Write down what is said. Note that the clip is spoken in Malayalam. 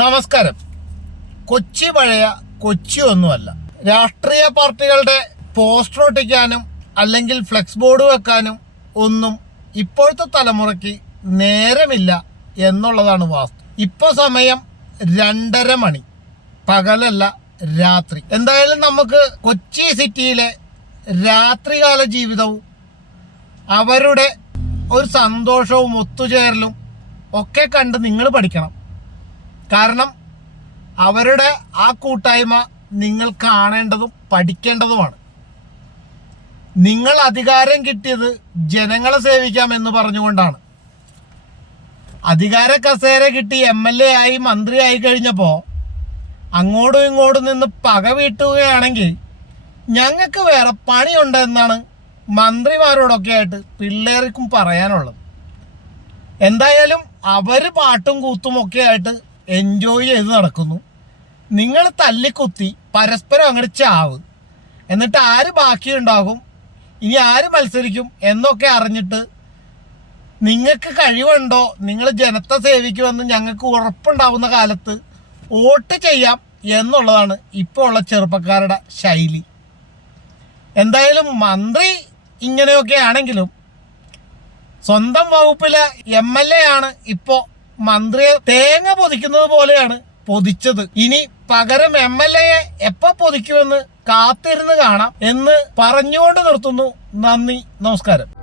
നമസ്കാരം. കൊച്ചി പഴയ കൊച്ചി ഒന്നുമല്ല. രാഷ്ട്രീയ പാർട്ടികളുടെ പോസ്റ്റർ ഒട്ടിക്കാനും അല്ലെങ്കിൽ ഫ്ലെക്സ് ബോർഡ് വെക്കാനും ഒന്നും ഇപ്പോഴത്തെ തലമുറയ്ക്ക് നേരമില്ല എന്നുള്ളതാണ് വാസ്തു. ഇപ്പൊ സമയം രണ്ടര മണി. പകലല്ല രാത്രി. എന്തായാലും നമുക്ക് കൊച്ചി സിറ്റിയിലെ രാത്രികാല ജീവിതവും അവരുടെ ഒരു സന്തോഷവും ഒത്തുചേരലും ഒക്കെ കണ്ട് നിങ്ങൾ പഠിക്കണം. കാരണം അവരുടെ ആ കൂട്ടായ്മ നിങ്ങൾ കാണേണ്ടതും പഠിക്കേണ്ടതുമാണ്. നിങ്ങൾ അധികാരം കിട്ടിയത് ജനങ്ങളെ സേവിക്കാം എന്ന് പറഞ്ഞുകൊണ്ടാണ്. അധികാര കസേര കിട്ടി എം എൽ എ ആയി മന്ത്രി ആയി കഴിഞ്ഞപ്പോൾ അങ്ങോട്ടും ഇങ്ങോട്ടും നിന്ന് പക വീട്ടുകയാണെങ്കിൽ ഞങ്ങൾക്ക് വേറെ പണിയുണ്ട് എന്നാണ് മന്ത്രിമാരോടൊക്കെ ആയിട്ട് പിള്ളേർക്കും പറയാനുള്ളത്. എന്തായാലും അവർ പാട്ടും കൂത്തും ഒക്കെ ആയിട്ട് എൻജോയ് ചെയ്ത് നടക്കുന്നു. നിങ്ങൾ തല്ലിക്കുത്തി പരസ്പരം അങ്ങോട്ട് ചാവ്. എന്നിട്ട് ആര് ബാക്കിയുണ്ടാകും? ഇനി ആര് മത്സരിക്കും എന്നൊക്കെ അറിഞ്ഞിട്ട് നിങ്ങൾക്ക് കഴിവുണ്ടോ? നിങ്ങൾ ജനത്തെ സേവിക്കുമെന്ന് ഞങ്ങൾക്ക് ഉറപ്പുണ്ടാവുന്ന കാലത്ത് വോട്ട് ചെയ്യാം എന്നുള്ളതാണ് ഇപ്പോൾ ഉള്ള ചെറുപ്പക്കാരുടെ ശൈലി. എന്തായാലും മന്ത്രി ഇങ്ങനെയൊക്കെ ആണെങ്കിലും സ്വന്തം വകുപ്പിലെ എം എൽ എ ആണ് ഇപ്പോ മന്ത്രിയെ തേങ്ങ പൊതിക്കുന്നത് പോലെയാണ് പൊതിച്ചത്. ഇനി പകരം എം എൽ എയെ എപ്പോ പൊതിക്കുമെന്ന് കാത്തിരുന്ന് കാണാം എന്ന് പറഞ്ഞുകൊണ്ട് നിർത്തുന്നു. നന്ദി. നമസ്കാരം.